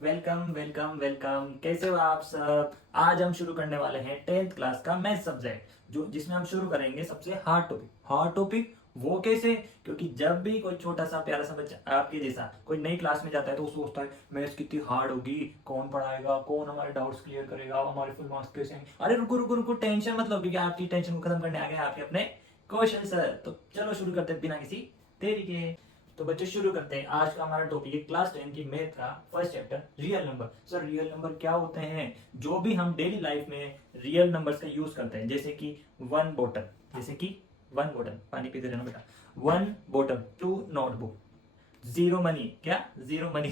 Welcome welcome welcome. कैसे हो आप सब? आज हम शुरू करने वाले हैं 10th क्लास का मैथ सब्जेक्ट, जो जिसमें हम शुरू करेंगे सबसे हार्ड टॉपिक। वो कैसे? क्योंकि जब भी कोई छोटा सा प्यारा सा बच्चा आपके जैसा कोई नई क्लास में जाता है तो वो सोचता है मैथ्स कितनी हार्ड होगी, कौन पढ़ाएगा, कौन हमारे डाउट्स क्लियर करेगा, हमारे फुल मार्क्स कैसे आएंगे। अरे रुको रुको रुको, टेंशन मत लो, क्योंकि आपकी टेंशन को खत्म करने आ गए आपके अपने क्वेश्चन सर। तो चलो शुरू करते हैं बिना किसी देरी के। तो बच्चों शुरू करते हैं। आज का हमारा टॉपिक है क्लास 10 की मैथ का first chapter, real number. Sir real number क्या होते हैं? जो भी हम डेली लाइफ में रियल नंबर्स का यूज करते हैं, जैसे कि वन बोतल पानी पीते रहना बेटा, वन बोतल, टू नोटबुक, जीरो मनी, क्या जीरो मनी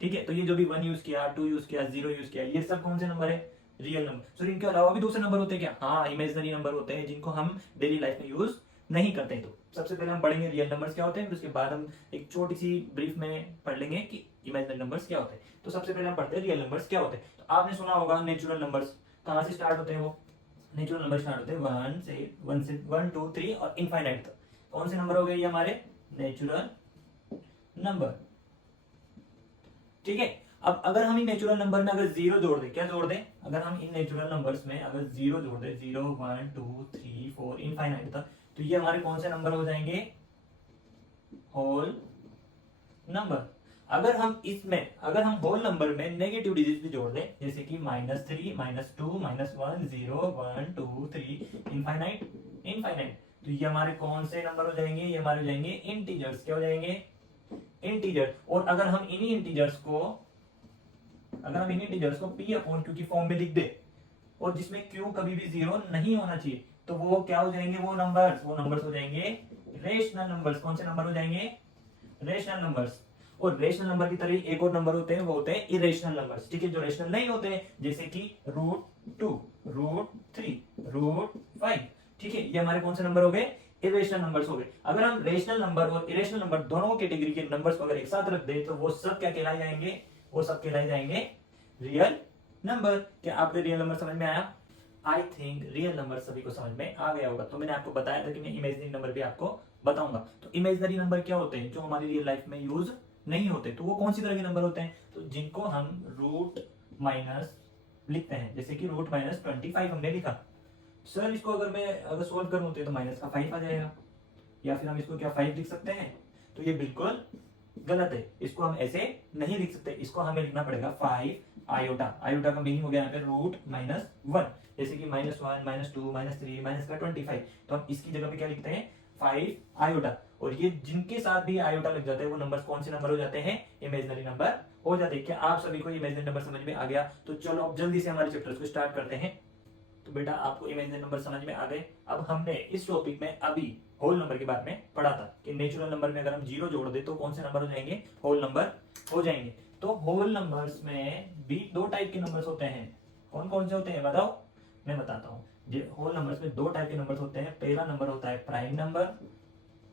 ठीक है। तो ये जो भी वन यूज किया, टू यूज किया, जीरो यूज किया, ये सब कौन से नंबर है? Real number. सर इनके अलावा भी दूसरे नंबर होते हैं क्या? हाँ, इमेजिनरी नंबर होते हैं जिनको हम डेली लाइफ में यूज नहीं करते हैं। तो सबसे पहले हम पढ़ेंगे रियल नंबर्स क्या होते हैं, फिर उसके बाद हम एक छोटी सी ब्रीफ में पढ़ लेंगे कि इमेजिनरी नंबर्स क्या होते हैं। तो सबसे पहले हम पढ़ते हैं रियल नंबर्स क्या होते हैं। तो आपने सुना होगा नेचुरल नंबर्स। कहाँ से स्टार्ट होते हैं वो? नेचुरल नंबर स्टार्ट होते हैं वन टू थ्री और इनफाइनाइट तक। कौन से नंबर हो गए ये हमारे? Natural number. ठीक है। अब अगर हम इन नेचुरल नंबर में अगर जीरो जोड़ दें, क्या जोड़ दें? अगर हम इन नेचुरल नंबर्स में अगर जीरो जोड़ दें, 0 1 2 3 4 इनफाइनाइट तक, तो ये हमारे कौन से नंबर हो जाएंगे? Whole number. अगर हम होल नंबर में नेगेटिव डिजिट भी जोड़ दें, जैसे कि -3 -2 -1 0 1 2 3 इनफाइनाइट इनफाइनाइट, तो ये हमारे कौन से नंबर हो जाएंगे? ये हमारे हो जाएंगे इंटीजर्स। क्या हो जाएंगे? इंटीजर। और अगर हम इन्हीं इंटीजर्स को पी अपॉन क्यू की फॉर्म में लिख दे, और जिसमें क्यू कभी भी जीरो नहीं होना चाहिए, तो वो क्या हो जाएंगे? वो नंबर्स हो जाएंगे रेशनल नंबर्स। कौन से नंबर हो जाएंगे? Rational numbers. और रेशनल नंबर की तरह एक और नंबर होते हैं, वो होते हैं इरेशनल नंबर्स। ठीक है, जो रेशनल नहीं होते हैं, जैसे कि √2, √3, √5। ठीक है, ये हमारे कौन से नंबर हो गए? इरेशनल नंबर्स हो गए। अगर हम रेशनल नंबर और इरेशनल नंबर दोनों कैटेगरी के नंबर्स को अगर एक साथ रख दे, तो वो सब क्या कहलाए जाएंगे? वो सब कहलाए जाएंगे रियल नंबर। क्या आपको रियल नंबर समझ में आया? आई थिंक रियल नंबर सभी को समझ में आ गया होगा। तो मैंने आपको बताया था कि मैं इमेजिनरी नंबर भी आपको बताऊंगा। तो इमेजिनरी नंबर क्या होते हैं? जो हमारी रियल लाइफ में यूज नहीं होते। तो वो कौन सी तरह के नंबर होते हैं? तो जिनको हम रूट माइनस लिखते हैं, जैसे कि √-25 हमने लिखा। सर इसको अगर सोल्व करूं तो माइनस का 5 आ जाएगा, या फिर हम इसको क्या 5 लिख सकते हैं? तो ये बिल्कुल गलत है। इसको हम ऐसे नहीं लिख सकते, इसको हमें लिखना पड़ेगा 5 आयोटा। आयोटा का मीनिंग हो गया यहाँ पे √-1, जैसे कि -1 -2 -3 -25। तो हम इसकी जगह पे क्या लिखते हैं? 5 आयोटा। और ये जिनके साथ भी आयोटा लग जाते हैं, वो नंबर्स कौन से नंबर हो जाते हैं? इमेजिनरी नंबर हो जाते हैं। क्या आप सभी को इमेजिनरी नंबर समझ में आ गया? तो चलो अब जल्दी से हमारे चैप्टर्स को स्टार्ट करते हैं। तो बेटा आपको इमेजिनरी नंबर समझ में आ गए। अब हमने इस टॉपिक में अभी होल नंबर के बारे में पढ़ा था कि नेचुरल नंबर में अगर हम जीरो जोड़ दे तो कौन से नंबर हो जाएंगे? होल नंबर हो जाएंगे। तो होल नंबर्स में भी दो टाइप के नंबर्स होते हैं। कौन कौन से होते हैं बताओ? मैं बताता हूँ। होल नंबर्स में दो टाइप के नंबर्स होते हैं। पहला नंबर होता है प्राइम नंबर।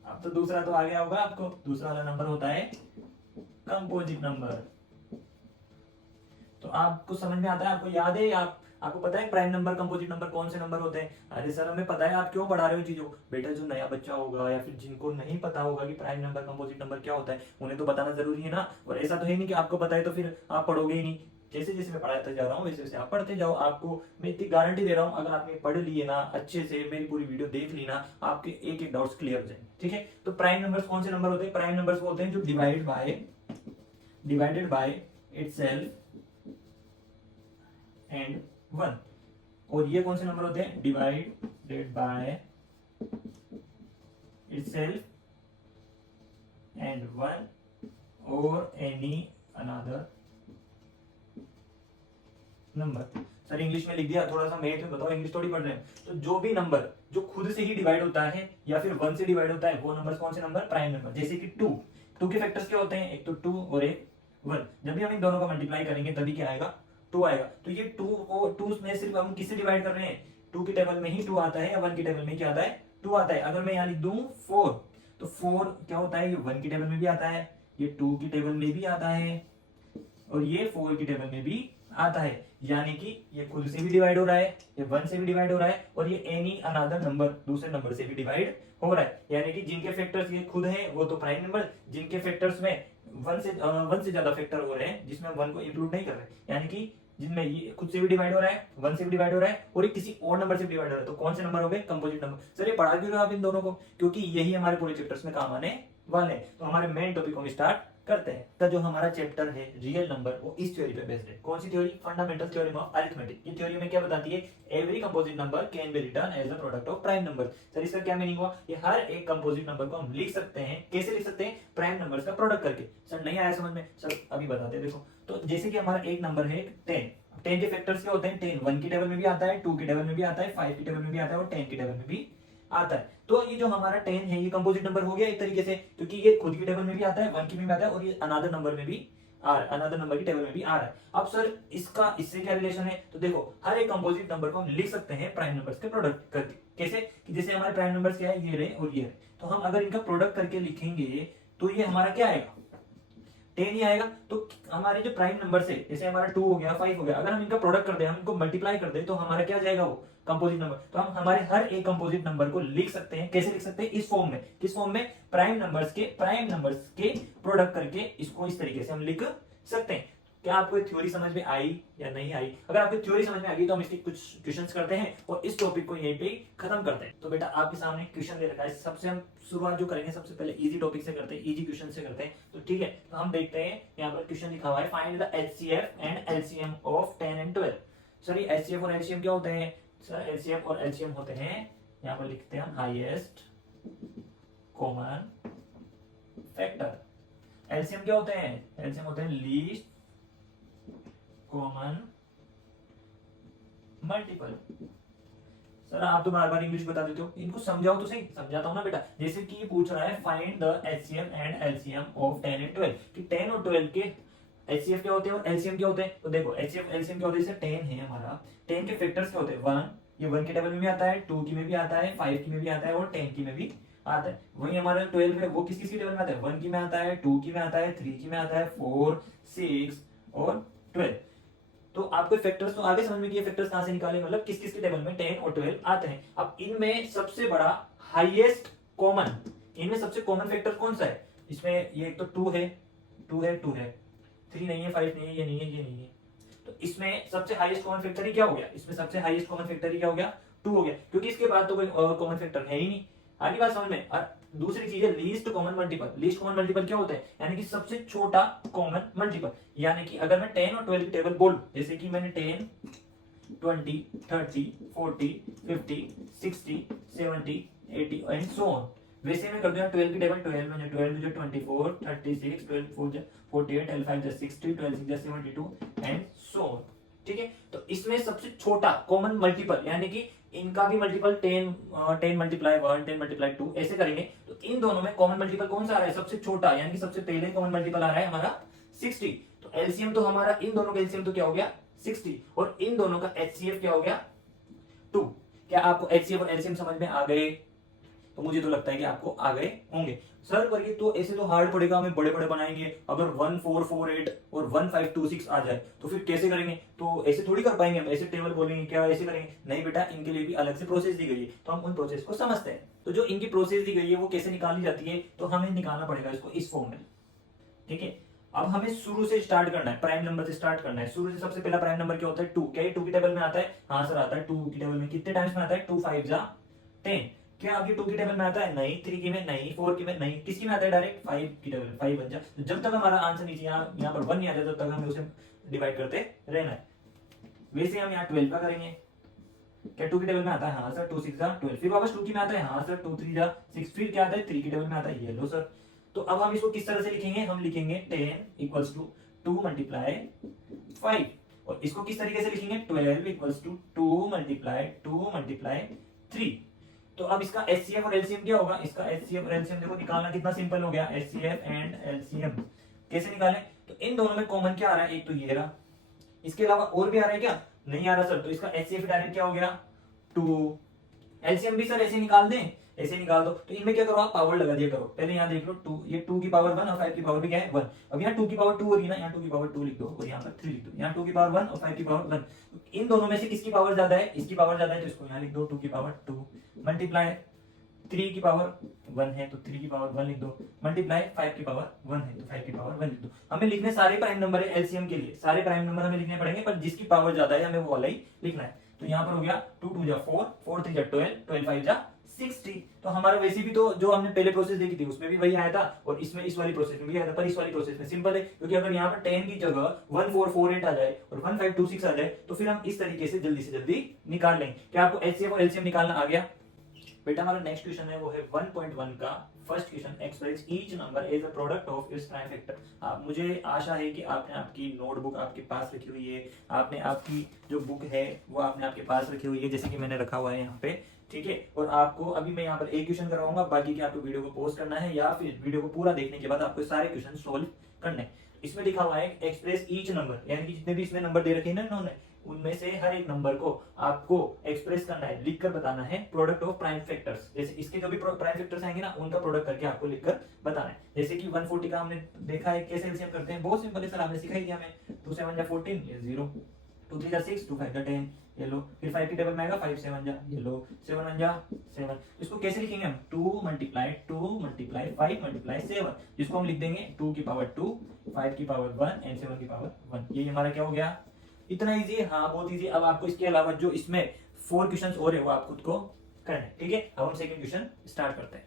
अब तो दूसरा तो आ गया होगा आपको। दूसरा वाला नंबर होता है कंपोजिट नंबर। तो आपको समझ में आता है? आपको याद है? आपको पता है प्राइम नंबर कंपोजिट नंबर कौन से नंबर होते हैं? अरे सर हमें पता है, आप क्यों पढ़ा रहे हो चीजों को? बेटा जो नया बच्चा होगा या फिर जिनको नहीं पता होगा कि प्राइम नंबर कंपोजिट नंबर क्या होता है, उन्हें तो बताना जरूरी है ना। और ऐसा तो है नहीं कि आपको पता है तो फिर आप पढ़ोगे ही नहीं। जैसे जैसे मैं पढ़ाते जा रहा हूँ वैसे वैसे आप पढ़ते जाओ। आपको मैं इतनी गारंटी दे रहा हूँ, अगर आपने पढ़ लिए ना अच्छे से, मेरी पूरी वीडियो देख ली ना, आपके एक एक डाउट्स क्लियर हो जाएंगे। ठीक है। तो प्राइम नंबर्स कौन से नंबर होते हैं? प्राइम नंबर्स वो होते हैं जो डिवाइडेड बाय इटसेल्फ एंड 1। और ये कौन से नंबर होते हैं? डिवाइडेड बाय इटसेल्फ एंड 1 और any another number. Sir English में लिख दिया, थोड़ा सा मैथ में बताओ, इंग्लिश थोड़ी पढ़ रहे हैं। तो जो भी नंबर जो खुद से ही डिवाइड होता है या फिर 1 से डिवाइड होता है, वो नंबर कौन से नंबर? Prime number. जैसे कि 2 के फैक्टर्स क्या होते हैं? एक तो 2 और एक 1। जब भी हम इन दोनों को मल्टीप्लाई करेंगे तभी क्या आएगा? 2 आएगा। तो ये 2 में सिर्फ हम किससे डिवाइड कर रहे हैं? 2 की टेबल में ही 2 आता है, या 1 की टेबल में क्या आता है? 2 आता है। अगर मैं यहाँ लिख दूं 4, तो 4 क्या होता है? ये 1 की टेबल में भी आता है, ये 2 की टेबल में भी आता है, और ये 4 की टेबल में भी आता है। यानी कि ये खुद से भी डिवाइड हो रहा है, ये 1 से भी डिवाइड हो रहा है, और ये एनी अनदर नंबर दूसरे नंबर से भी डिवाइड हो रहा है। यानी कि जिनके फैक्टर्स ये खुद है वो तो प्राइम नंबर, जिनके फैक्टर्स में वन से ज्यादा फैक्टर हो रहे हैं जिसमें हम वन को इंक्लूड नहीं कर रहे, यानी कि जिनमें ये खुद से भी डिवाइड हो रहा है, वन से भी डिवाइड हो रहा है और एक किसी और नंबर से भी डिवाइड हो रहा है, तो कौन से नंबर हो गए? Composite number. सर ये पढ़ा क्यों रहे हो आप इन दोनों को? क्योंकि यही हमारे पूरे चैप्टर्स में काम आने वाले हैं। तो हमारे मेन टॉपिक को हम स्टार्ट करते हैं। तो जो हमारा चैप्टर है रियल नंबर, वो इस थ्योरी पे बेस्ड है। कौन सी theory? Fundamental theorem of arithmetic. ये थ्योरी में क्या बताती है? Every composite number can be written as a product of prime number. Sir इसका क्या मीनिंग हुआ? ये हर एक कंपोजिट नंबर को हम लिख सकते हैं। कैसे लिख सकते हैं? प्राइम नंबर्स का प्रोडक्ट करके। सर नहीं आया समझ में? सर अभी बताते हैं। देखो, तो जैसे कि हमारा एक नंबर है 10, 10 के फैक्टर्स क्या होते हैं? 10 1 की टेबल में भी आता है, 2 की टेबल में भी आता है, 5 की टेबल में भी आता है और 10 की टेबल में भी आता है। तो ये जो हमारा 10 है ये कंपोजिट नंबर हो गया एक तरीके से, क्योंकि ये खुद की टेबल में भी आता है, 1 की भी आता है और ये अनदर नंबर में भी अनदर नंबर की टेबल में भी आ रहा है। अब सर इसका इससे क्या रिलेशन है? तो देखो, हर एक कंपोजिट नंबर को हम लिख सकते हैं प्राइम नंबर्स के प्रोडक्ट करके। कैसे? कि जैसे हमारे प्राइम नंबर्स क्या है? ये रहे और ये रहे। तो हम अगर इनका प्रोडक्ट करके लिखेंगे तो ये हमारा क्या आएगा? 10 ही आएगा। तो हमारे जो प्राइम नंबर है, जैसे हमारा 2 हो गया, 5 हो गया, अगर हम इनका प्रोडक्ट कर दे, हम इनको मल्टीप्लाई कर दे, तो हमारा क्या जाएगा? वो कंपोजिट नंबर। तो हम हमारे हर एक कंपोजिट नंबर को लिख सकते हैं। कैसे लिख सकते हैं? इस फॉर्म में। किस फॉर्म में? प्राइम नंबर्स के प्रोडक्ट करके इसको इस तरीके से हम लिख सकते हैं। क्या आपको थ्योरी समझ में आई या नहीं आई? अगर आपको थ्योरी समझ में आ गई तो हम इसके कुछ क्वेश्चंस करते हैं और इस टॉपिक को यहीं पे खत्म करते हैं। तो बेटा आपके सामने क्वेश्चन दे रखा है। सबसे हम शुरुआत जो करेंगे, सबसे पहले इजी टॉपिक से करते हैं, इजी क्वेश्चन से करते हैं। तो ठीक है, तो हम देखते हैं। यहाँ पर क्वेश्चन लिखा हुआ है, find the HCF and LCM of 10 and 12। Sir ये एचसीएफ और एलसीएम क्या होते हैं? सर एचसीएफ और एलसीएम होते हैं, यहाँ पर लिखते हैं हाईएस्ट कॉमन फैक्टर। एलसीएम क्या होते हैं? एलसीएम होते हैं लीस्ट कॉमन मल्टीपल। सर आप तो बार बार इंग्लिश बता देते हो, इनको समझाओ तो सही। समझाता हूं ना बेटा। जैसे कि ये पूछ रहा है find the HCF and LCM of 10 and 12, कि 10 और 12 के एचसीएफ क्या होते हैं और एलसीएम क्या होते हैं। तो देखो एचसीएफ एलसीएम क्या होते हैं? जैसे 10 है हमारा, 10 के फैक्टर्स क्या होते हैं? 1, ये 1 के टेबल में भी आता है, 2 की में भी आता है, 5 की में भी आता है और 10 की में भी आता है। वही हमारा 12 है, वो किस किस की टेबल में आता है? 1 की में आता है, 2 की में आता है, 3 की में आता है, 4, 6 और 12। तो आपको फैक्टर्स तो आगे समझ में कि ये फैक्टर्स कहां से निकाले, मतलब किस किस के टेबल में 10 और 12 आते हैं। अब इनमें सबसे बड़ा हाईएस्ट कॉमन, इनमें सबसे कॉमन फैक्टर कौन सा है? इसमें ये तो 2 है, 2 है, 2 है, 3 नहीं है, 5 नहीं है, ये नहीं है, ये नहीं है। तो इसमें सबसे हाईएस्ट कॉमन फैक्टर ही क्या हो गया? इसमें सबसे हाईएस्ट कॉमन फैक्टर ही क्या हो गया? 2 हो गया, क्योंकि इसके बाद तो कोई कॉमन फैक्टर है ही नहीं। आगे बात समझ में। और दूसरी चीज है least common multiple. Least common multiple क्या होता है? यानी कि सबसे छोटा कॉमन मल्टीपल। यानी कि अगर मैं 10 और 12 की टेबल बोलूं, जैसे कि मैंने 10, 20, 30, 40, 50, 60, 70, 80 एंड सो ऑन। वैसे मैं कर दूं 12 की टेबल, 12 मैंने 12 जो 24, 36, 12 4 जो 48, 12 5 जो 60, 12 6 जो 72 एंड सो ऑन। ठीक है, तो इसमें सबसे छोटा कॉमन मल्टीपल, यानी कि इनका भी मल्टीपल 10, 10 मल्टीप्लाई 1, 10 मल्टीप्लाई 2 ऐसे करेंगे। तो इन दोनों में कॉमन मल्टीपल कौन सा आ रहा है? सबसे छोटा, यानी कि सबसे पहले कॉमन मल्टीपल आ रहा है हमारा 60। तो एलसीएम तो हमारा, इन दोनों का एलसीएम तो क्या हो गया? 60, और इन दोनों का एचसीएफ क्या हो गया? 2। क्या आपको एचसीएफ और एलसीएम समझ में आ गए? तो मुझे तो लगता है कि आपको आ गए होंगे। सर पर ये तो ऐसे तो हार्ड पड़ेगा, हमें बड़े बड़े बनाएंगे। अगर 1448 और 1526 आ जाए तो फिर कैसे करेंगे? तो ऐसे थोड़ी कर पाएंगे हम, ऐसे टेबल बोलेंगे क्या ऐसे करेंगे? नहीं बेटा, इनके लिए भी अलग से प्रोसेस दी गई है, तो हम उन प्रोसेस को समझते हैं। तो जो इनकी प्रोसेस दी गई है वो कैसे निकाली जाती है, तो हमें निकालना पड़ेगा इसको इस फॉर्म में। ठीक है, अब हमें शुरू से स्टार्ट करना है, प्राइम नंबर से स्टार्ट करना है। शुरू से सबसे पहला प्राइम नंबर क्या होता है? 2। क्या ये 2 की टेबल में आता है? हाँ सर आता है। 2 की टेबल में कितने टाइम्स में आता है? 2 5 जा 10। क्या अभी 2 की टेबल में आता है? नहीं। 3 की में नहीं, 4 की में नहीं, किसकी में आता है? डायरेक्ट 5 की टेबल में 5 बन जा। तो जब तक हमारा आंसर नीचे यहाँ पर 1 नहीं आता तब तक हमें उसे डिवाइड करते रहना है। वैसे हम यहाँ 12 का करेंगे। क्या 2 की टेबल में आता है? हाँ सर। 2 6 जा 12। फिर वापस 2 की में आता है? हाँ सर। 2 3 जा 6। फिर क्या आता है? 3 की टेबल में आता है? ये लो सर। तो अब हम इसको किस तरह से लिखेंगे? हम लिखेंगे 10 इक्वल्स टू 2 मल्टीप्लाई 5। और इसको किस तरीके से लिखेंगे? 12 इक्वल्स टू 2 मल्टीप्लाई 3। तो अब इसका एचसीएफ और एलसीएम क्या होगा? इसका एचसीएफ और एलसीएम देखो निकालना कितना सिंपल हो गया। एचसीएफ एंड एलसीएम कैसे निकालें? तो इन दोनों में कॉमन क्या आ रहा है? एक तो ये रहा, इसके अलावा और भी आ रहा है क्या? नहीं आ रहा सर। तो इसका एचसीएफ डायरेक्ट क्या हो गया? 2। एलसीएम भी सर ऐसे निकाल दें, ऐसे निकाल दो। तो इनमें क्या करो आप? पावर लगा दिया करो। पहले यहाँ देख लो 2, ये 2 की पावर 1 और 5 की पावर भी क्या है? 1। अब यहाँ 2 की पावर 2 हो रही है ना, यहाँ 2 की पावर 2 लिख दो और यहाँ पर 3 लिख दो। यहाँ 2 की पावर 1 और 5 की पावर 1। इन दोनों में से किसकी पावर ज्यादा है? इसकी पावर ज्यादा है, तो इसको यहाँ लिख दो 2 की पावर 2 मल्टीप्लाई 3 की पावर 1 है तो 3 की पावर 1 लिख दो, मल्टीप्लाई 5 की पावर 1 है तो 5 की पावर 1 लिख दो। हमें लिखने सारे प्राइम नंबर है एलसीएम के लिए, सारे प्राइम नंबर हमें लिखने पड़ेंगे, पर जिसकी पावर ज्यादा है हमें वो वाला ही लिखना है। तो यहाँ पर हो गया 2 2 जा 4, 4 3 जा 12, 12 5 जा 60। तो हमारा वैसे भी तो जो हमने पहले प्रोसेस देखी थी उसमें भी वही आया था, और इसमें इस वाली प्रोसेस में भी आया था, पर इस वाली प्रोसेस में सिंपल है, क्योंकि अगर यहाँ पर 10 की जगह 1448 आ जाए और 1526 आ जाए तो फिर हम इस तरीके से जल्दी निकाल लेंगे। क्या आपको एचसीएफ और एलसीएम निकालना आ गया? बेटा हमारा नेक्स्ट क्वेश्चन है वो है 1.1 का first question, express each number as a product of its prime factor. मुझे आशा है कि आपने आपकी नोटबुक आपके पास रखी हुई है, आपने आपकी जो बुक है वो आपने आपके पास रखी हुई है, जैसे कि मैंने रखा हुआ है यहाँ पे, ठीक है। और आपको अभी मैं यहाँ पर एक क्वेश्चन कराऊंगा, बाकी की आपको वीडियो को पॉज करना है या फिर वीडियो को पूरा देखने के बाद आपको सारे क्वेश्चन सोल्व करने हैं। इसमें लिखा हुआ है एक्सप्रेस ईच नंबर, यानी कि जितने भी इसमें नंबर दे रखे हैं ना इन्होंने, उनमें से हर एक नंबर को आपको एक्सप्रेस करना है, लिखकर बताना है प्रोडक्ट ऑफ प्राइम फैक्टर्स। जैसे इसके जो भी प्राइम फैक्टर्स आएंगे ना उनका प्रोडक्ट करके आपको लिखकर बताना है। जैसे कि 140 का हमने देखा है कैसे एलसीएम करते हैं, बहुत सिंपल है सर, आपने सिखाई दिया हमें। 2 7 जा 14 ये 0, 2 3 जा 6, 2 5 जा 10 ये लो, फिर 5 की टेबल में आएगा 5 7 जा ये लो, 7 1 जा 7। इसको कैसे लिखेंगे हम? 2 मल्टीप्लाई 5 मल्टीप्लाई 7, जिसको हम लिख देंगे 2 की पावर 2, 5 की पावर 1 एंड 7 की पावर 1। ये हमारा क्या हो गया? इतना इजी है, हाँ बहुत इजी। अब आपको इसके अलावा जो इसमें 4 क्वेश्चंस और है वो आप खुद को करना है, ठीक है। अब हम सेकंड क्वेश्चन स्टार्ट करते हैं।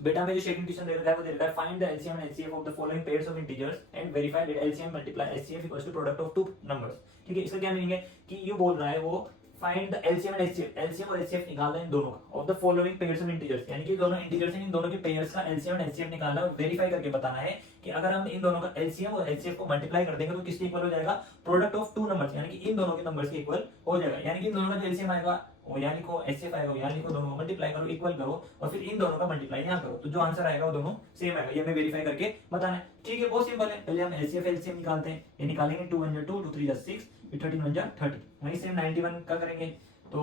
बेटा हमें जो सेकंड क्वेश्चन दे रखा है वो दे रखा है find the LCM and HCF of the following pairs of integers and verify that LCM multiply HCF equals to product of two numbers. ठीक है, इसका क्या मीनिंग है कि ये बोल रहा है वो find the LCM and HCF, LCM और एचसीएफ निकालना है इन दोनों का, of the following pairs of integers, यानी कि दोनों इंटीजर्स हैं इन दोनों के पेयर्स का एलसीएम एंड एचसीएफ निकालना है और वेरीफाई करके बताना है कि अगर हम इन दोनों का एलसीएम और एचसीएफ को मल्टीप्लाई कर देंगे तो किसके इक्वल हो जाएगा? प्रोडक्ट ऑफ टू नंबर्स, यानी कि इन दोनों के नंबर्स के इक्वल हो जाएगा। यानी कि इन दोनों का जो एलसीएम आएगा वो यहाँ लिखो, एचसीएफ आएगा यहाँ लिखो, दोनों को मल्टीप्लाई करो, इक्वल करो, और फिर इन दोनों का मल्टीप्लाई यहाँ करो, तो जो आंसर आएगा वो दोनों सेम आएगा। ये हमें वेरीफाई करके बताना है, ठीक है। बहुत सिंपल है, पहले हम एचसीएफ एलसीएम निकालते हैं। ये निकालेंगे 2 1 जा 2, 2 3 जा 6, 13 1 जा 30। वहीं सेम 91 का करेंगे तो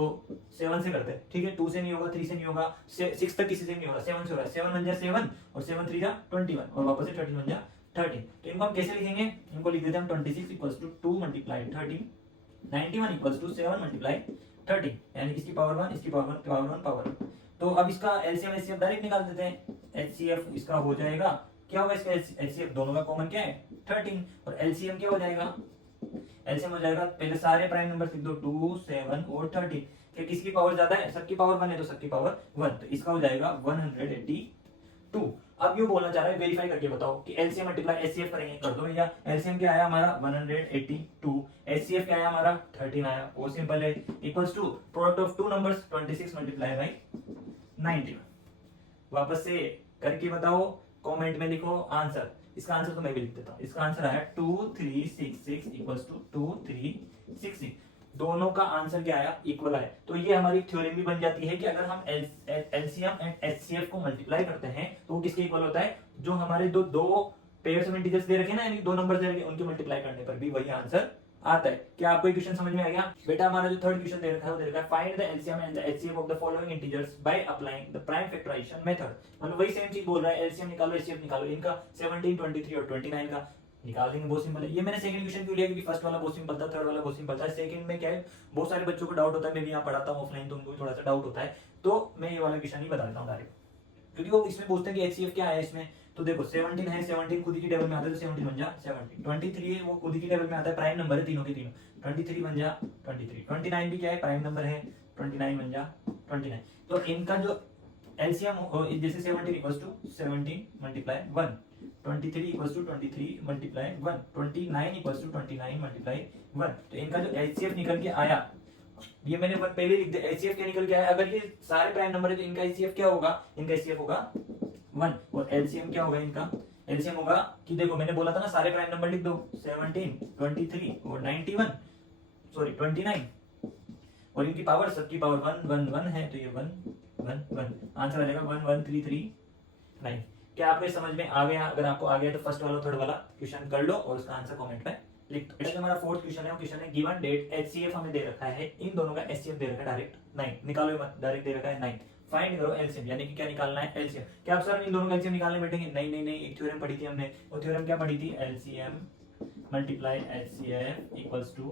7 से करते हैं, ठीक है। 2 से नहीं होगा, 3 से नहीं होगा, 6 तक किसी से नहीं होगा, 7 से हो रहा है। 7 1 जा 7 और 7 3 जा 21 और वापस से 13 1 जा 13। तो इनको हम कैसे लिखेंगे? इनको लिख देते हैं हम 26 equals to 2 multiply 13, 91 equals to 7 multiply 30, यानी इसकी पावर 1 इसकी पावर 1 पावर 1 पावर 1। तो अब इसका एलसीएम एचसीएफ डायरेक्ट निकाल देते हैं। एचसीएफ इसका हो जाएगा, क्या होगा इसका एचसीएफ? दोनों का कॉमन क्या है? 13। और एलसीएम क्या हो जाएगा? एलसीएम हो जाएगा, पहले सारे प्राइम नंबर लिख दो, 2 7 और 13। क्या किसकी पावर ज्यादा है? सबकी पावर 1 है तो सबकी पावर 1, तो इसका हो जाएगा 182। अब ये बोलना चाह रहा है वेरीफाई करके बताओ कि एलसीएम मल्टीप्लाई एचसीएफ करेंगे, कर दो भैया। एलसीएम क्या आया हमारा? 182, एचसीएफ क्या आया हमारा? 13 आया, वो सिंपल है। Equals to product of two numbers 26 multiply by 91। वापस से करके बताओ, कमेंट में लिखो आंसर। इसका आंसर तो मैं भी लिख देता हूं, इसका आंसर आया 2366 इक्वल्स टू 2366। दोनों का आंसर क्या आया? इक्वल आया। तो ये हमारी थ्योरम भी बन जाती है कि अगर हम एलसीएम एंड एचसीएफ को मल्टीप्लाई करते हैं तो वो किसके इक्वल होता है? जो हमारे दो पेयर्स ऑफ इंटीजर्स दे रखे हैं ना, यानी दो नंबर दे रखे हैं, उनके मल्टीप्लाई करने पर भी वही आंसर आता है। क्या आपको क्वेश्चन समझ में आ गया? बेटा हमारा जो थर्ड क्वेश्चन दे रखा है वो दे रखा है find the LCM and the HCF of the following integers by applying the prime factorisation method. मतलब वही सेम चीज बोल रहा है, एलसीएम निकालो एचसीएफ निकालो, इनका 17 23 और 29 का निकाल देंगे। बहुत सिंपल है। ये मैंने सेकंड क्वेश्चन क्यों लिया? क्योंकि फर्स्ट वाला बहुत सिंपल था, थर्ड वाला बहुत सिंपल था। सेकंड में क्या है, बहुत सारे बच्चों को डाउट होता है, मैं भी यहाँ पढ़ाता हूँ ऑफलाइन तो उनको भी थोड़ा सा डाउट होता है, तो मैं ये वाला क्वेश्चन ही बता देता हूँ डायरेक्ट, क्योंकि वो इसमें पूछते हैं कि एचसीएफ क्या है इसमें। तो देखो 17 है, 17 खुद की टेबल में आता है तो 17 बन जा 17, 23 है वो खुद की टेबल में आता है, प्राइम नंबर है तीनों के तीनों, 23 बन जा 23, 29 भी क्या है? प्राइम नंबर है, 29 बन जा 29। तो इनका जो एलसीएम जैसे 17 equals to 17 multiply 1, 23 equals to 23 multiply 1, 29 equals to 29 multiply 1। तो इनका जो एचसीएफ निकल के आया, ये मैंने पहले लिख दिया, एचसीएफ क्या निकल के आया? अगर ये सारे प्राइम नंबर है तो इनका एचसीएफ क्या होगा? इनका एचसीएफ होगा 1, और एलसीएम क्या होगा इनका? एलसीएम होगा कि देखो मैंने बोला था ना सारे प्राइम नंबर लिख दो, 17 23 और 91 सॉरी 29, और इनकी पावर सबकी पावर 1 1 1 है, तो ये 1 1 1 आंसर आ जाएगा 11339। क्या आपको समझ में आ गया? अगर आपको आ गया तो फर्स्ट वाला थर्ड वाला क्वेश्चन कर लो और उसका आंसर कमेंट में लिख दो। इसमें हमारा फोर्थ क्वेश्चन है, वो क्वेश्चन है गिवन डेट एचसीएफ हमें दे रखा है, इन दोनों का एचसीएफ दे रखा है डायरेक्ट 9, निकालो मत, डायरेक्ट दे रखा है 9। फाइंड करो एलसीएम, यानी कि क्या निकालना है? एलसीएम। क्या आप सर इन दोनों का एलसीएम निकालने बैठेंगे? नहीं नहीं नहीं, एक थ्योरम पढ़ी थी हमने, वो थ्योरम क्या पढ़ी थी? LCM multiply HCF equals to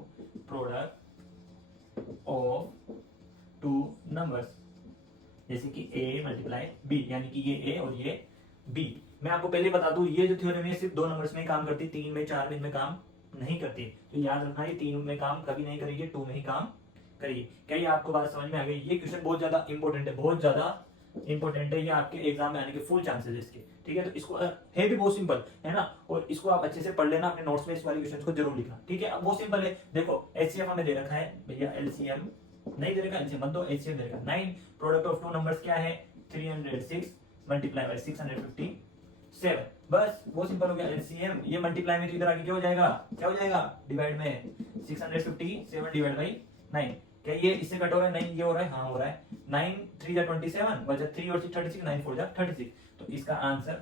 product of two numbers. जैसे कि a मल्टीप्लाई b, यानी कि ये a और ये b। मैं आपको पहले बता दूं ये जो थ्योरम है सिर्फ 2 नंबर्स में ही काम करती है, 3 में 4 में इनमें काम नहीं करती। तो याद रखना ये 3 में काम कभी नहीं करेगी, 2 में ही काम करिए। क्या ये आपको बात समझ में आ गई? ये क्वेश्चन बहुत ज्यादा इंपॉर्टेंट है, बहुत ज्यादा इंपॉर्टेंट है, ये आपके एग्जाम में आने के फुल चांसेस है इसके, ठीक है। तो इसको है भी बहुत सिंपल है ना, और इसको आप अच्छे से पढ़ लेना, अपने नोट्स में इस वाले क्वेश्चन को जरूर लिखना, ठीक है। अब बहुत सिंपल है, देखो एचसीएफ हमें दे रखा है भैया, एलसीएम नहीं दे रखा, एलसीएम मत दो, एचसीएफ दे रखा 9, प्रोडक्ट ऑफ टू नंबर्स क्या है 306 मल्टीप्लाई बाय 657, बस बहुत सिंपल हो गया एलसीएम। ये मल्टीप्लाई में तो इधर आगे क्या हो जाएगा, क्या हो जाएगा, डिवाइड में 657 डिवाइड बाई 9। क्या ये इससे कट हो रहा है? नहीं, ये हो रहा है, हाँ हो रहा है। 9 3 जा 27, बचा 3 और 6 36, 9 4 जा 36। तो इसका आंसर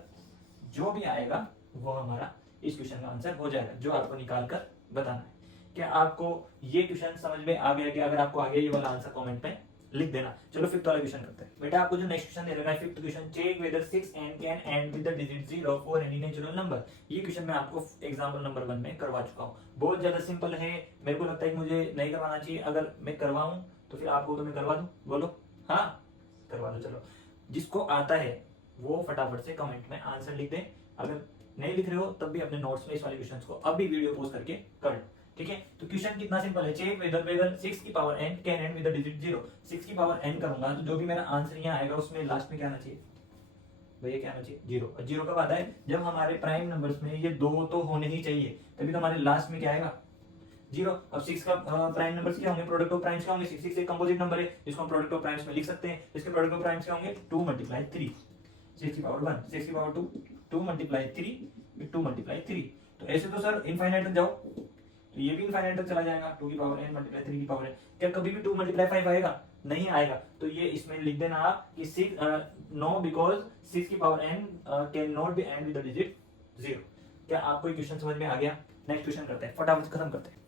जो भी आएगा वो हमारा इस क्वेश्चन का आंसर हो जाएगा, जो आपको निकाल कर बताना है। क्या आपको ये क्वेश्चन समझ में आ गया? कि अगर आपको आ गया ये वाला आंसर कमेंट में लिख देना। चलो फिफ्थ वाला क्वेश्चन करते हैं। बेटा आपको जो नेक्स्ट क्वेश्चन दे रखा है fifth question, check whether 6n can end with the digit 0 for any natural number. ये क्वेश्चन मैं आपको एग्जांपल नंबर 1 में करवा चुका हूं, बहुत ज्यादा सिंपल है। मेरे को लगता है कि मुझे नहीं करवाना चाहिए, अगर मैं करवाऊं तो फिर आपको तो मैं करवा दूं, बोलो हाँ करवा दो। चलो जिसको आता है वो फटाफट से कमेंट में आंसर लिख दे, अगर नहीं लिख रहे हो तब भी अपने नोट्स में इस वाले क्वेश्चंस को अभी वीडियो पोस्ट करके कर लो, ठीक है। तो क्वेश्चन कितना सिंपल है, चेक वेदर 6 की power n can end with the digit 0। 6 की पावर n करूंगा तो जो भी मेरा आंसर यहाँ आएगा उसमें लास्ट में क्या आना चाहिए भैया, क्या आना चाहिए 0। और 0 कब आता है? जब हमारे प्राइम नंबर्स में ये 2 तो होने ही चाहिए, तभी तो हमारे लास्ट में क्या आएगा 0। अब 6 का प्राइम नंबर्स क्या होंगे, प्रोडक्ट ऑफ प्राइम्स क्या होंगे, 6 एक कंपोजिट नंबर है जिसको हम प्रोडक्ट ऑफ प्राइम्स में लिख सकते हैं। इसके प्रोडक्ट ऑफ प्राइम्स क्या होंगे 2 मल्टीप्लाई 3, 6 की पावर 1, 6 की पावर 2, 2 मल्टीप्लाई 3, 2 मल्टीप्लाई 3। तो ऐसे तो सर इनफाइनाइट तक जाओ तो ये भी इनफाइनाइट तक चला जाएगा, 2 की पावर n मल्टीप्लाई 3 की पावर n। क्या कभी भी 2 मल्टीप्लाई 5 आएगा? नहीं आएगा। तो ये इसमें लिख देना आप कि 6 नो, बिकॉज 6 की power n can not be and with the digit 0। क्या आपको ये क्वेश्चन समझ में आ गया? नेक्स्ट क्वेश्चन करते हैं, फटाफट खत्म करते हैं।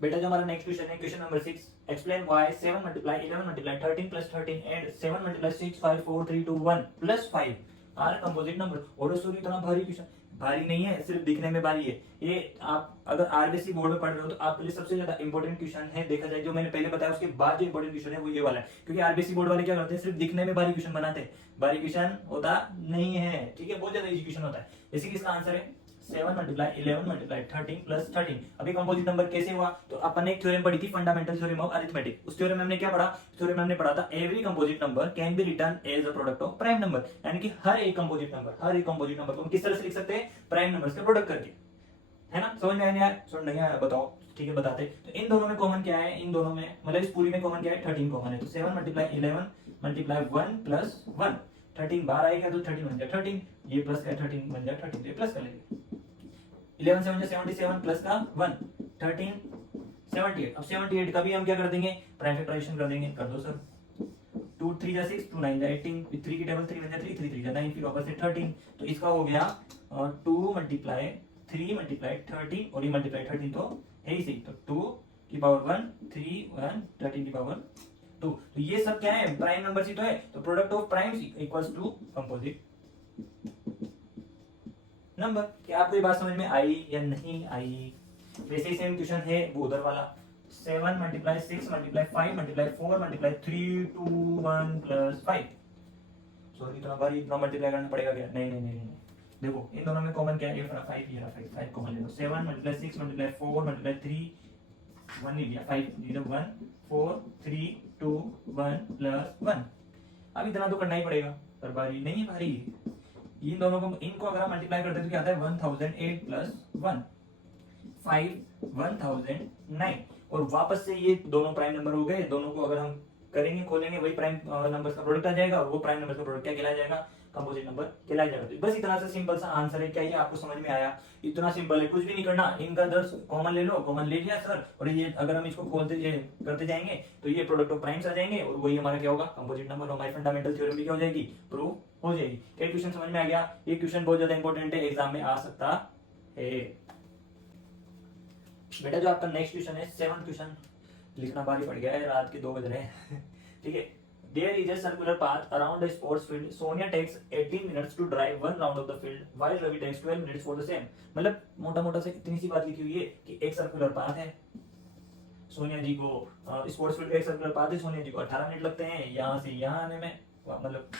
बेटा जो हमारा नेक्स्ट क्वेश्चन है question number 6, explain why 7 multiply 11 multiply 13 plus 13 and 7 multiply 6 5 4 3 2 1 plus 5 are composite number. और सॉरी इतना भारी क्वेश्चन, भारी नहीं है, सिर्फ दिखने में भारी है। ये आप अगर आरबीसी बोर्ड में पढ़ रहे हो तो आपके लिए सबसे ज्यादा इंपॉर्टेंट क्वेश्चन है, देखा जाए जो मैंने पहले बताया उसके बाद जो इंपॉर्टेंट क्वेश्चन है वो ये वाला है। क्योंकि आरबीसी बोर्ड वाले क्या करते हैं, सिर्फ दिखने में भारी क्वेश्चन बनाते हैं, भारी क्वेश्चन होता नहीं है, ठीक है, बहुत ज्यादा इजी क्वेश्चन होता है। जैसे कि इसका आंसर है 7 मल्टीप्लाई 11 मल्टीप्लाई 13 प्लस 13। अभी कंपोजिट नंबर कैसे हुआ? तो अपन ने एक थ्योरम पढ़ी थी, फंडामेंटल थ्योरम ऑफ अरिथमेटिक। उस थ्योरम में हमने क्या पढ़ा? थ्योरम में हमने पढ़ा था every composite number can be written as a product of prime number, यानी कि हर एक कंपोजिट नंबर को हम किस तरह से लिख सकते हैं, प्राइम नंबर्स का प्रोडक्ट करके, है ना। समझ में आया? समझ नहीं आया बताओ, ठीक है बताते। तो इन दोनों में कॉमन क्या है, इन दोनों में मतलब इस पूरी में कॉमन क्या है, 13 कॉमन है। तो 7 मल्टीप्लाई 11 मल्टीप्लाई 1 प्लस 1, 13 बाहर आएगा तो 13 बन जाए 13, ये प्लस का 13 बन जाए 13, तो ये प्लस कर लेंगे। 11 से 77 प्लस का 1 13 78। अब 78 का भी हम क्या कर देंगे, प्राइम फैक्टराइजेशन कर देंगे, कर दो सर। 2 3 जा 6, 2 9 जा 18, 3 की टेबल 3 बन जाए 3, 3 3 जा 9, फिर वापस से 13। तो इसका हो गया 2 मल्टीप्लाई 3 मल्टीप्लाई 13, और ये मल्टीप्लाई 13 तो है ही सही, तो 2 की पावर 1 3 1 13 की पावर 2। तो ये सब क्या है, प्राइम नंबर्स ही तो है। तो product of primes equals to composite number. क्या आपको ये बात समझ में आई या नहीं आई? वैसे ही सेम क्वेश्चन है वो उधर वाला, 7 multiply 6 multiply 5 multiply 4 multiply 3 2 1 plus 5। Sorry इतना बारी इतना मल्टीप्लाई करना पड़ेगा क्या? नहीं नहीं नहीं नहीं, देखो इन दोनों में कॉमन क्या है, ये 5 ये 5 कॉमन ले लो। 7 मल्टीप्लाई 6 मल्टीप्लाई 4 मल्टीप्लाई 3 1 ले लिया, 5 इधर 1 4 3 2 1 प्लस 1। अब इतना तो करना ही पड़ेगा, पर बारी नहीं है भारी। इन दोनों को, इनको अगर हम मल्टीप्लाई करते हैं तो क्या आता है 1008 प्लस 1 5 1009। और वापस से ये दोनों प्राइम नंबर हो गए, दोनों को अगर हम करेंगे खोलेंगे वही प्राइम नंबर्स का प्रोडक्ट आ जाएगा, और वो प्राइम नंबर का प्रोडक्ट क्या कहलाया जाएगा, कंपोजिट नंबर कहलाया जाएगा। तो बस इतना सा सिंपल सा आंसर है। क्या ये आपको समझ में आया? इतना सिंपल है, कुछ भी नहीं करना। इनका 10 कॉमन ले लो, कॉमन ले लिया सर, और ये अगर हम इसको खोलते करते जाएंगे तो ये प्रोडक्ट ऑफ प्राइम्स आ जाएंगे, और वही हमारा क्या होगा, कंपोजिट नंबर। हमारी फंडामेंटल थ्योरम भी क्या हो जाएगी, प्रूव हो जाएगी। क्या क्वेश्चन समझ में आ गया? ये क्वेश्चन बहुत ज्यादा इंपॉर्टेंट है, एग्जाम में आ सकता है। बेटा जो आपका नेक्स्ट क्वेश्चन है 7th क्वेश्चन, लिखना भारी पड़ गया है, रात के 2 बज रहे हैं ठीक है। There is a circular path around a sports field. Sonia takes 18 minutes to drive one round of the field, while Ravi takes 12 minutes for the same. मतलब मोटा मोटा से इतनी सी बात लिखी हुई है कि एक सर्कुलर पाथ है, सोनिया जी को स्पोर्ट्स फील्ड का एक सर्कुलर पाथ है, सोनिया जी को 18 मिनट लगते हैं यहाँ से यहाँ आने में, मतलब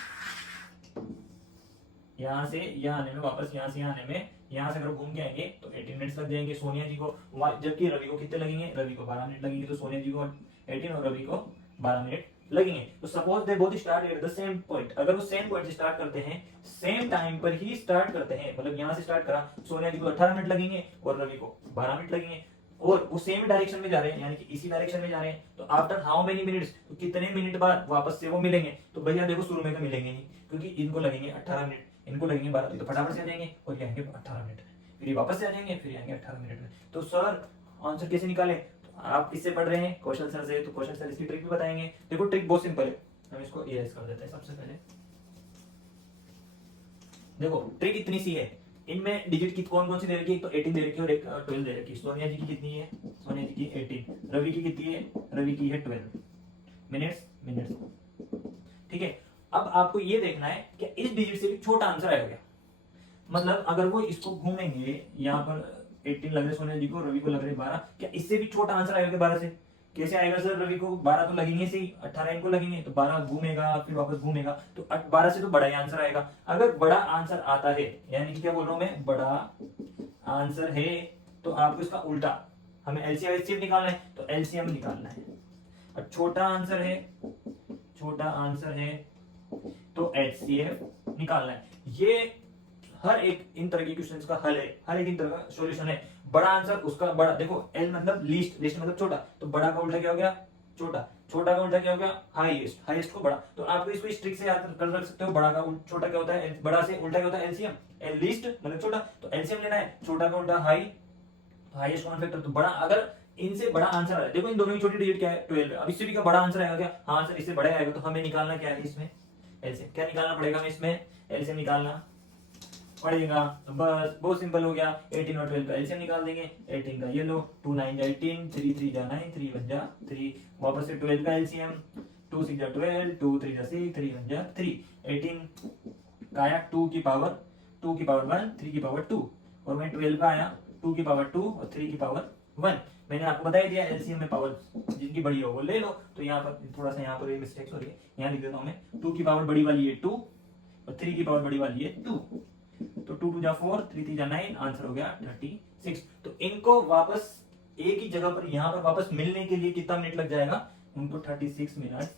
यहाँ से यहाँ आने में, वापस यहाँ से यहाँ आने में, यहाँ से अगर घूम के आएंगे तो 18 मिनट्स लग जाएंगे सोनिया जी को, जबकि रवि को कितने लगेंगे, रवि को 12 मिनट लगेंगे, तो सोनिया जी को 18 और रवि को 12 मिनट लगेंगे। तो suppose they both start at the same point, अगर वो सेम पॉइंट से स्टार्ट करते हैं, सेम टाइम पर ही स्टार्ट करते हैं, मतलब यहाँ से स्टार्ट करा, सोनिया जी को 18 मिनट लगेंगे और रवि को 12 मिनट लगेंगे, और वो सेम डायरेक्शन में जा रहे हैं, यानी कि इसी डायरेक्शन में जा रहे हैं, तो आफ्टर हाउ मेनी मिनट्स, तो कितने मिनट बाद वापस से वो मिलेंगे, तो भैया देखो शुरू में तो मिलेंगे नहीं, क्योंकि इनको लगेंगे 18 मिनट, इनको लगेंगे 12, तो फटाफट से आ जाएंगे और ये आएंगे 18 मिनट, फिर ये वापस से आ जाएंगे, फिर आएंगे 18 मिनट में। तो सर आंसर कैसे निकालें, तो आप किससे पढ़ रहे हैं, कौशल सर से, तो कौशल सर इसकी ट्रिक भी बताएंगे। देखो ट्रिक बहुत सिंपल है, हम इसको इरेज कर देते हैं सबसे पहले। देखो ट्रिक इतनी सी है, इनमें डिजिट की कौन कौन सी दे रखी है, एक तो 18 दे रखी है और एक 12 दे रखी है। सोनिया जी की कितनी है, सोनिया जी की 18, रवि की कितनी है, रवि की है 12 मिनट्स, ठीक है। अब आपको ये देखना है कि इस डिजिट से भी छोटा आंसर आएगा क्या, मतलब अगर वो इसको घूमेंगे, यहाँ पर 18 लग रहे सोनिया जी को, रवि को लग रहे 12, क्या इससे भी छोटा आंसर आएगा 12 से, कैसे आएगा सर, रवि को 12 तो लगेंगे से ही, 18 इनको लगेंगे, तो 12 घूमेगा फिर वापस घूमेगा, तो 12 से तो बड़ा ही आंसर आएगा। अगर बड़ा आंसर आता है, यानी कि क्या बोल रहा हूं मैं, बड़ा आंसर है, तो आपको इसका उल्टा, हमें एलसीएम एचसीएफ निकालना है, तो एलसीएम निकालना है। और छोटा आंसर है, तो एचसीएफ निकालना है। ये हर एक इन तरह के क्वेश्चंस का हल है, हर एक इन तरह का सॉल्यूशन है। बड़ा आंसर उसका बड़ा, देखो एल मतलब लीस्ट, लिस्ट मतलब छोटा, तो बड़ा का उल्टा क्या हो गया, छोटा, छोटा का उल्टा क्या हो गया, हाईएस्ट, हाईएस्ट को बड़ा। तो आपको इसको इस ट्रिक से याद कर रख सकते हो, बड़ा का छोटा क्या होता है, बड़ा से उल्टा क्या होता है एलसीएम, एल लीस्ट मतलब छोटा, तो एलसीएम लेना है, छोटा का उल्टा हाई, हाईएस्ट कॉमन फैक्टर, तो बड़ा, अगर इनसे बड़ा आंसर आ रहा है, देखो इन दोनों की छोटी डिजिट क्या है 12 है, अब इससे भी क्या बड़ा आंसर आएगा क्या, हाँ सर इससे बड़ा आएगा, तो हमें निकालना क्या है इसमें, एलसीएम क्या निकालना पड़ेगा हमें इसमें, एलसीएम निकालना पड़ेगा। तो बस बहुत सिंपल हो गया, 18 और 12 का एलसीएम निकाल देंगे, 18 का ये लो, 2 9 जा 18, 3 3 जा 9, 3 1 जा 3, वापस से 12 का एलसीएम, 2 6 जा 12, 2 3 जा 6, 3 1 जा 3, 18 का आया 2 की पावर 1, 3 की पावर 2, और मैं 12 का आया 2 की पावर 2 और 3 की पावर 1। मैंने आपको बता ही दिया एलसीएम में पावर जिनकी बड़ी हो वो ले लो, तो यहाँ पर थोड़ा सा यहाँ पर ये मिस्टेक हो रही है, यहाँ लिख देता हूँ मैं, 2 की पावर बड़ी वाली है 2 और 3 की पावर बड़ी वाली है 2, तो 2 2 जा 4, 3 3 जा 9, आंसर हो गया 36। तो इनको वापस एक ही जगह पर यहाँ पर वापस मिलने के लिए कितना मिनट लग जाएगा, उनको 36 मिनट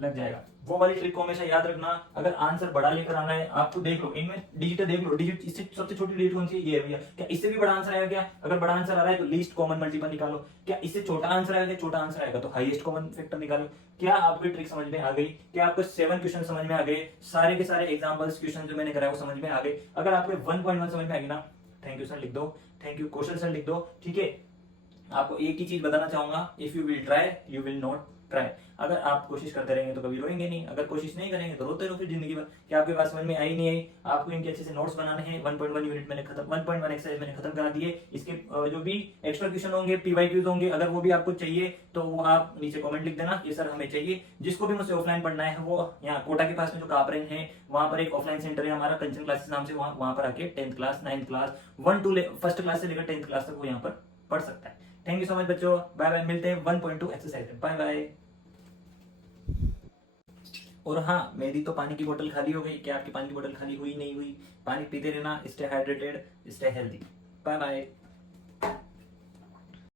लग जाएगा। वो वाली ट्रिक को हमेशा याद रखना, अगर आंसर बड़ा लेकर आना है आपको, देख लो इनमें डिजिट देख लो, डिजिट इससे सबसे छोटी डिजिट कौन सी है, ये है भैया, क्या इससे भी बड़ा आंसर आएगा क्या, अगर बड़ा आंसर आ रहा है तो लीस्ट कॉमन मल्टीपल निकालो, क्या इससे छोटा आंसर आएगा, छोटा आंसर आएगा तो हाईएस्ट कॉमन फैक्टर निकालो। क्या आपको ट्रिक समझ में आ गई, क्या आपको 7 क्वेश्चन समझ में आ गए, सारे के सारे एग्जांपल्स क्वेश्चन जो मैंने कराया वो समझ में आ गए। अगर आपको 1.1 समझ में आ गई ना, थैंक यू सर लिख दो, थैंक यू क्वेश्चन सर लिख दो, ठीक है। आपको एक ही चीज बताना चाहूंगा, if you will try you will not try, अगर आप कोशिश करते रहेंगे तो कभी रोएंगे नहीं, अगर कोशिश नहीं करेंगे तो रोते रहो फिर जिंदगी भर। क्या आपके पास समझ में आई नहीं आई, आपको इनके अच्छे से नोट्स बनाने हैं। 1.1 यूनिट मैंने खत्म, 1.1 एक्सरसाइज मैंने खत्म करा दिए, इसके जो भी एक्स्ट्रा क्वेश्चन होंगे, पीवाईक्यूज होंगे, अगर वो भी आपको चाहिए तो वो आप नीचे कमेंट लिख देना कि सर हमें चाहिए। जिसको भी मुझसे ऑफलाइन पढ़ना है वो यहाँ कोटा के पास में जो कापरेन है वहां पर एक ऑफलाइन सेंटर है हमारा, कंचन क्लासेस नाम से, वहां पर आके 10th class 9th class 1 to first class से लेकर 10th क्लास तक वो यहाँ पर पढ़ सकता है। थैंक यू सो मच बच्चों, बाय बाय, मिलते हैं 1.2 एक्सरसाइज में, बाय बाय। और हाँ, मेरी तो पानी की बोतल खाली हो गई, क्या आपकी पानी की बोतल खाली हुई नहीं हुई, पानी पीते रहना, stay hydrated, stay healthy, bye bye.